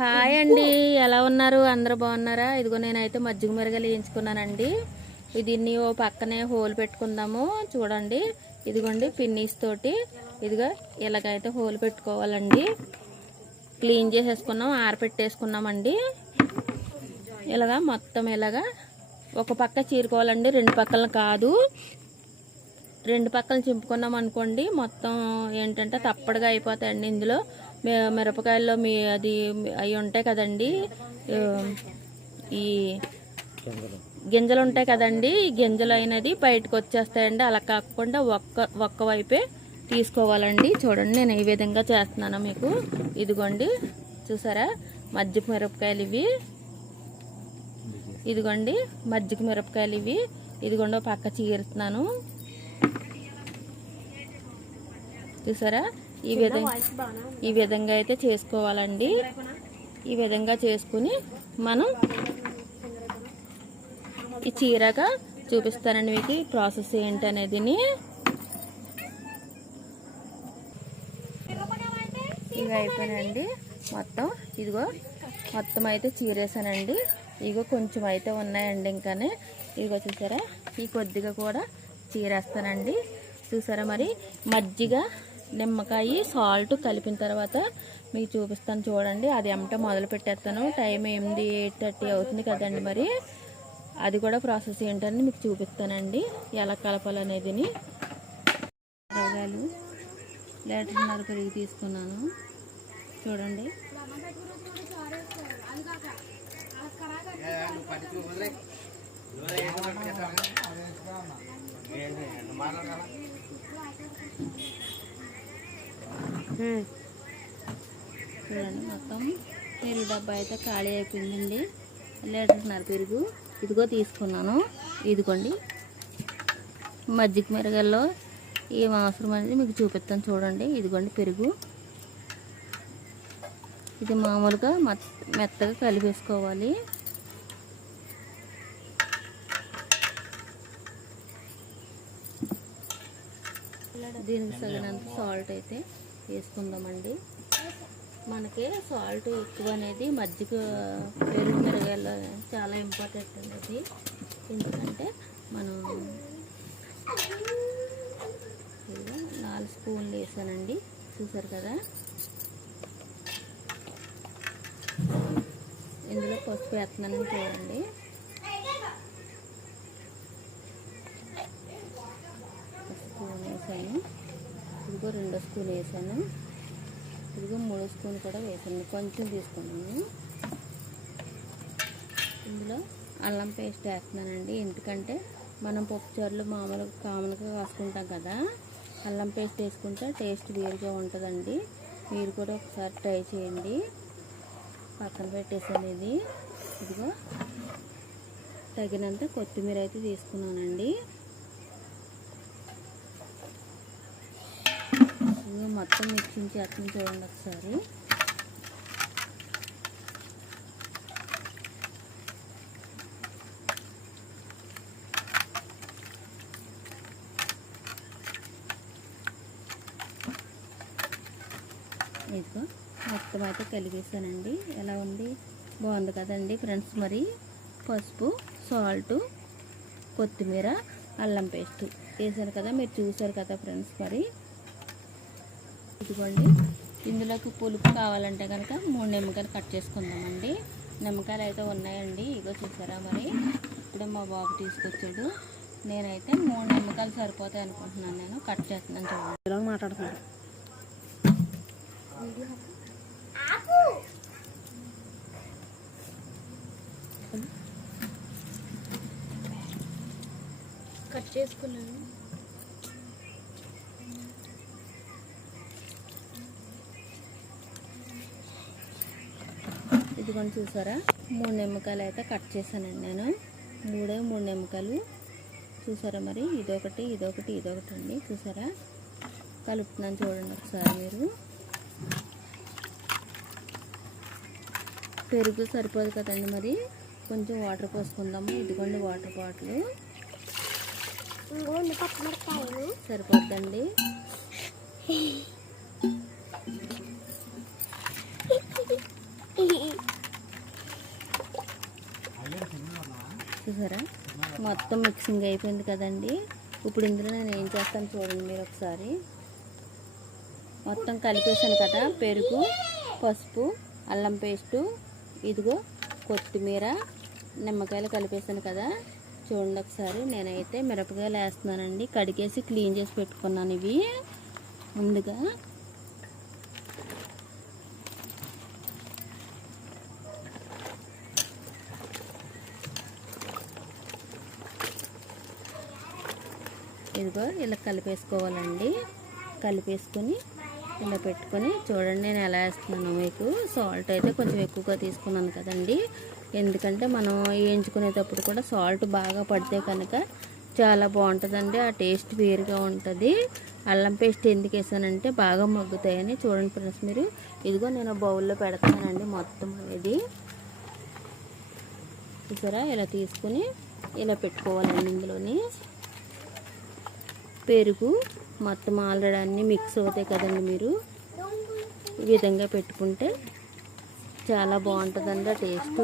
Hi అండి ఎలా ఉన్నారు? అందరూ బాగున్నారా? ఇదిగో నేనైతే మజ్జిగ మిరగలు వేయించుకున్నానండి. దీన్ని ఓ పక్కనే హోల్ పెట్టుకుందాము. చూడండి ఇదిగోండి పిన్నీస్ తోటి. ఇదిగో ఇలాగైతే హోల్ పెట్టుకోవాలండి. క్లీన్ చేసేసుకున్నాం ఆరపెట్టేసుకున్నామండి. ఇలాగా మొత్తం ఇలాగా ఒక పక్క చీరుకోవాలండి రెండు పక్కల కాదు. రెండు పక్కలు చింపుకున్నాం అనుకోండి మొత్తం ఏంటంటే తప్పడుగా అయిపోతాయండి ఇందులో. మిరపకాయల్లో మీ అది అవి ఉంటాయి కదండి ఈ గింజలు ఉంటాయి కదండి ఈ గింజలు అయినది బయటకు వచ్చేస్తాయండి. అలా కాకుండా ఒక్క ఒక్క వైపే తీసుకోవాలండి. చూడండి నేను ఈ విధంగా చేస్తున్నాను మీకు. ఇదిగోండి చూసారా? మజ్జిగ మిరపకాయలు ఇవి. ఇదిగోండి మజ్జిగ మిరపకాయలు ఇవి. ఇదిగోండి పక్క చీరుతున్నాను. చూసారా? ఈ విధంగా ఈ విధంగా అయితే చేసుకోవాలండి. ఈ విధంగా చేసుకుని మనం ఈ చీరక చూపిస్తానండి మీకు ఈ ప్రాసెస్ ఏంటి అనేదిని ఇవి అయిపోయినండి మొత్తం ఇదిగో మొత్తం అయితే చీరేసానండి. ఇగో కొంచెం అయితే ఉన్నాయండి ఇంకానే. ఇదిగో చూసారా? ఈ కొద్దిగా కూడా చీరేస్తానండి. చూసారా మరి? మజ్జిగ నిమ్మకాయ సాల్ట్ కలిపిన తర్వాత మీకు చూపిస్తాను చూడండి. అది ఎమ్మట మొదలు పెట్టేస్తాను. టైం ఎనిమిది ఎయిట్ థర్టీ అవుతుంది కదండి మరి. అది కూడా ప్రాసెస్ ఏంటని మీకు చూపిస్తానండి. ఎలా కలపాలనేదిని రవ్యాలు లీటర్న్నర పెరుగు తీసుకున్నాను. చూడండి. చూడండి మొత్తం పెరుగు డబ్బా అయితే ఖాళీ అయిపోయిందండి. లీటర్న్నర పెరుగు. ఇదిగో తీసుకున్నాను. ఇదిగోండి. మజ్జిగ మిరగల్లో ఏం అవసరం అనేది మీకు చూపిస్తాను చూడండి. ఇదిగోండి పెరుగు. ఇది మామూలుగా మెత్తగా కలిపేసుకోవాలి. దీనికి తగినంత సాల్ట్ అయితే వేసుకుందామండి. మనకి సాల్ట్ ఎక్కువ అనేది మజ్జిగ పెరుగు మిరగాయల్లో చాలా ఇంపార్టెంట్ అనేది. ఎందుకంటే మనం నాలుగు స్పూన్లు వేసానండి. చూసారు కదా? ఇందులో పసుపు వేస్తున్నాను చూడండి ఒక స్పూన్ వేసాను ఇదిగో రెండో స్పూన్ వేసాను. ఇదిగో మూడో స్పూన్ కూడా వేసాను. కొంచెం తీసుకున్నాను ఇందులో అల్లం పేస్ట్ వేస్తున్నానండి. ఎందుకంటే మనం పప్పుచారులు మామూలుగా కామన్గా వేసుకుంటాం కదా. అల్లం పేస్ట్ వేసుకుంటే టేస్ట్ వేరుగా ఉంటుందండి. మీరు కూడా ఒకసారి ట్రై చేయండి. పక్కన పెట్టేసాను ఇది. ఇదిగో తగినంత కొత్తిమీర అయితే తీసుకున్నానండి. మొత్తం మిక్సింగ్ చేస్తాను చూడండి ఒకసారి. ఇదిగో మొత్తం అయితే కలిపేసానండి. ఎలా ఉంది? బాగుంది కదండి ఫ్రెండ్స్ మరి. పసుపు సాల్ట్ కొత్తిమీర అల్లం పేస్ట్. వేసాను కదా మీరు చూసారు కదా ఫ్రెండ్స్ మరి. ఇదిగోండి. ఇందులోకి పులుపు కావాలంటే కనుక మూడు నిమ్మకాయలు కట్ చేసుకుందామండి. నిమ్మకాయలు అయితే ఉన్నాయండి. ఇగో చూసారా మరి? ఇప్పుడే మా బాబు తీసుకొచ్చాడు. నేనైతే మూడు నిమ్మకాయలు సరిపోతాయి అనుకుంటున్నాను. నేను కట్ చేస్తున్నాను చూడండి. ఇలా మాట్లాడుతున్నాడు కట్ చేసుకున్నాను. ఇదిగోండి చూసారా? మూడు నిమ్మకాయలు అయితే కట్ చేశానండి నేను. మూడే మూడు నిమ్మకాయలు. చూసారా మరి? ఇదొకటి ఇదొకటి ఇదొకటి అండి. చూసారా? కలుపుతున్నాను చూడండి ఒకసారి మీరు. పెరుగు సరిపోదు కదండి మరి? కొంచెం వాటర్ పోసుకుందాము. ఇదిగోండి వాటర్ బాటిల్. సరిపోతుందండి సరిపోద్దండి. చూసారా? మొత్తం మిక్సింగ్ అయిపోయింది కదండి. ఇప్పుడు ఇందులో నేను ఏం చేస్తాను చూడండి మీరు ఒకసారి. మొత్తం కలిపేసాను కదా పెరుగు పసుపు అల్లం పేస్టు ఇదిగో కొత్తిమీర నిమ్మకాయలు కలిపేసాను కదా. చూడండి ఒకసారి నేనైతే మిరపకాయలు వేస్తున్నానండి. కడిగేసి క్లీన్ చేసి పెట్టుకున్నాను ఇవి. ముందుగా ఇదిగో ఇలా కలిపేసుకోవాలండి. కలిపేసుకొని ఇలా పెట్టుకొని చూడండి నేను ఎలా వేస్తున్నాను మీకు. సాల్ట్ అయితే కొంచెం ఎక్కువగా తీసుకున్నాను కదండి. ఎందుకంటే మనం వేయించుకునేటప్పుడు కూడా సాల్ట్ బాగా పడితే కనుక చాలా బాగుంటుందండి. ఆ టేస్ట్ వేరుగా ఉంటుంది. అల్లం పేస్ట్ ఎందుకు వేసానంటే బాగా మగ్గుతాయని చూడండి ఫ్రెండ్స్ మీరు. ఇదిగో నేను బౌల్లో పెడతానండి మొత్తం అనేది. చూసారా? ఇలా తీసుకుని ఇలా పెట్టుకోవాలండి ఇందులోని. పెరుగు మొత్తం ఆల్రెడీ అన్నీ మిక్స్ అవుతాయి కదండి మీరు. ఈ విధంగా పెట్టుకుంటే చాలా బాగుంటుందండి ఆ టేస్ట్.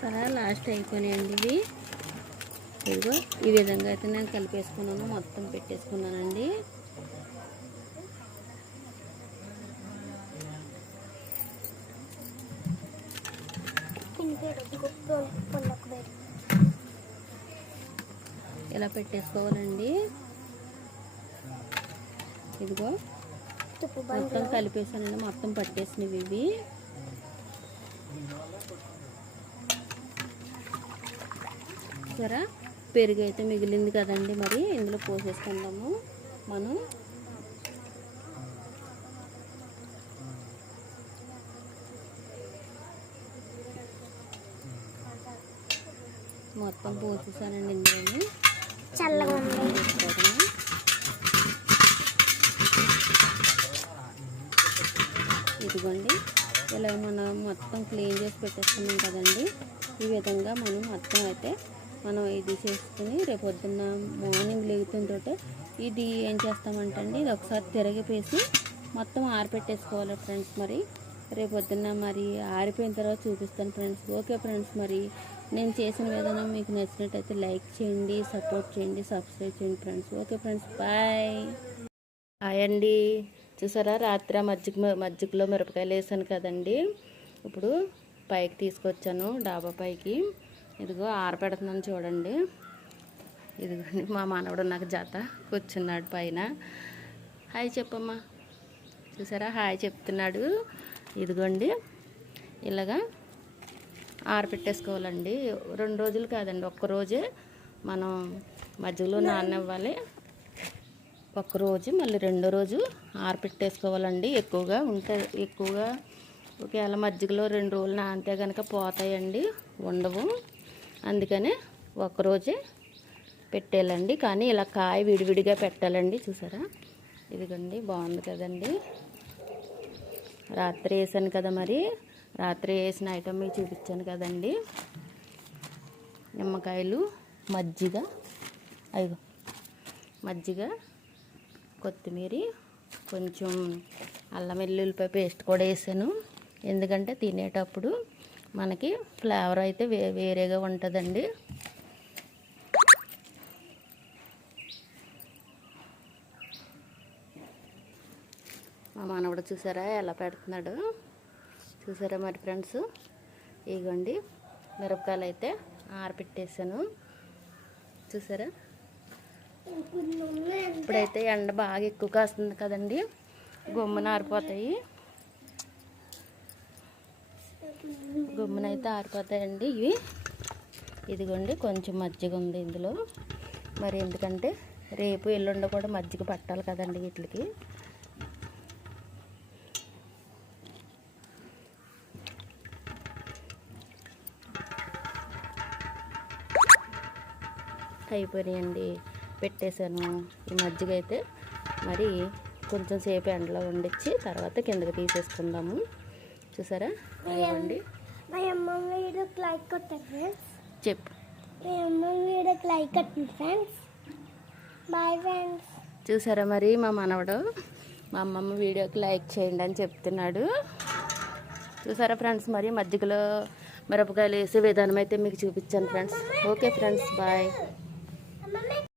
సరే లాస్ట్ అయిపోయినాయండి ఇవి. ఇదిగో ఈ విధంగా అయితే నేను కలిపేసుకున్నాను మొత్తం పెట్టేసుకున్నానండి. ఇలా పెట్టేసుకోవాలండి? ఇదిగో మొత్తం కలిపేసానండి మొత్తం పట్టేసినవి ఇవి. సరే పెరుగు అయితే మిగిలింది కదండి మరి ఇందులో పోసేసుకుందాము. మనం మొత్తం పోసేసానండి ఇందులోని. చల్లగా ఉంది. ఇదిగోండి ఇలా మనం మొత్తం క్లీన్ చేసి పెట్టేస్తున్నాం కదండి. ఈ విధంగా మనం మొత్తం అయితే మనం ఇది చేసుకుని రేపు పొద్దున్న మార్నింగ్ లేగుతుంటే ఇది ఏం చేస్తామంటండి ఇది ఒకసారి తిరగపేసి మొత్తం ఆరిపెట్టేసుకోవాలి ఫ్రెండ్స్ మరి. రేపు పొద్దున్న మరి ఆరిపోయిన తర్వాత చూపిస్తాను ఫ్రెండ్స్. ఓకే ఫ్రెండ్స్ మరి. నేను చేసిన విధానం మీకు నచ్చినట్టయితే లైక్ చేయండి సపోర్ట్ చేయండి సబ్స్క్రైబ్ చేయండి friends. Okay friends bye. Hi అండి. చూసారా? రాత్రి మజ్జిగ మజ్జిగలో మిరపకాయలు వేసాను కదండి. ఇప్పుడు పైకి తీసుకొచ్చాను డాబా పైకి. ఇదిగో ఆరపెడుతున్నాను చూడండి. ఇదిగోండి మా మానవుడు నాకు జత కూర్చున్నాడు పైన. హాయ్ చెప్పమ్మా. చూసారా? హాయ్ చెప్తున్నాడు. ఇదిగోండి. ఇలాగా ఆరపెట్టేసుకోవాలండి. రెండు రోజులు కాదండి ఒక్క రోజే మనం మజ్జిగలో నాననివ్వాలి. ఒక రోజు మళ్ళీ రెండో రోజు ఆరపెట్టేసుకోవాలండి. ఎక్కువగా ఉంటే ఎక్కువగా ఒకవేళ మజ్జిగలో రెండు రోజులు నానితే కనుక పోతాయండి ఉండవు. అందుకనే ఒక్కరోజే పెట్టేయాలండి. కానీ ఇలా కాయ విడివిడిగా పెట్టాలండి చూసారా? ఇదిగోండి బాగుంది కదండి. రాత్రి వేసాను కదా మరి. రాత్రి వేసిన ఐటమ్ మీకు చూపించాను కదండి. నిమ్మకాయలు మజ్జిగ అయ్యో మజ్జిగ కొత్తిమీర కొంచెం అల్లం వెల్లుల్లిపాయ పేస్ట్ కూడా వేసాను. ఎందుకంటే తినేటప్పుడు మనకి ఫ్లేవర్ అయితే వే వేరేగా ఉంటుందండి. మా మనవడు చూసారా ఎలా పెడుతున్నాడు? చూసారా మరి ఫ్రెండ్స్? ఇగోండి మిరపకాయలు అయితే ఆరపెట్టేసాను. చూసారా? ఇప్పుడైతే ఎండ బాగా ఎక్కువ కాస్తుంది కదండి. గమ్మున ఆరిపోతాయి. గమ్మున అయితే ఆరిపోతాయండి ఇవి. ఇదిగోండి కొంచెం మజ్జిగ ఉంది ఇందులో. మరి ఎందుకంటే రేపు ఎల్లుండ కూడా మజ్జిగ పట్టాలి కదండి వీటికి. అయిపోయినాయండి. పెట్టేశాను. ఈ మజ్జిగ అయితే మరి కొంచెం సేపు ఎండలో వండించి తర్వాత కిందకి తీసేసుకుందాము. చూసారా? ఇవ్వండి మా అమ్మ వీడియోకి లైక్ కొట్టండి ఫ్రెండ్స్. చెప్పు. Like friends. Bye friends. చూసారా మరి మా మనవడు? మా అమ్మమ్మ వీడియోకి లైక్ చేయండి అని చెప్తున్నాడు. చూసారా ఫ్రెండ్స్ మరి మజ్జిగలో మిరపకాయలు వేసే విధానం అయితే మీకు చూపించాను friends. Okay friends bye. Mama